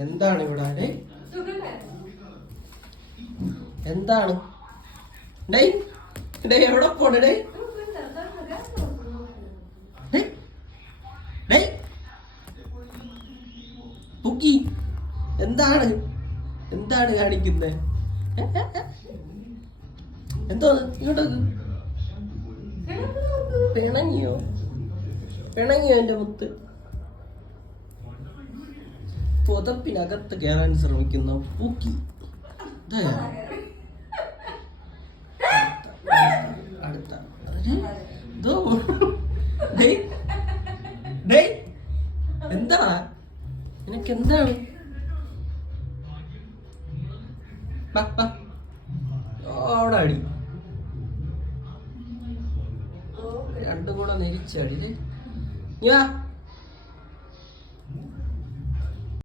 എന്താണ് ഇവിടെ? എന്താണ്? ഡേയ് ഡേയ് എവിടെ പോണേ? ഡേയ് ഡേയ് പൂക്കി, എന്താണ് എന്താണ് കാണിക്കുന്നത്? എന്തോ ഇങ്ങോട്ട് പിണങ്ങിയോ? പിണങ്ങിയോ എന്റെ മുത്ത്? പുതപ്പിനകത്ത് കയറാൻ ശ്രമിക്കുന്ന പൂക്കി. അടുത്ത എന്താ നിനക്ക്? എന്താണ്? അവിടെ അടി രണ്ടും കൂടെ നെരിച്ചടി. ഞാ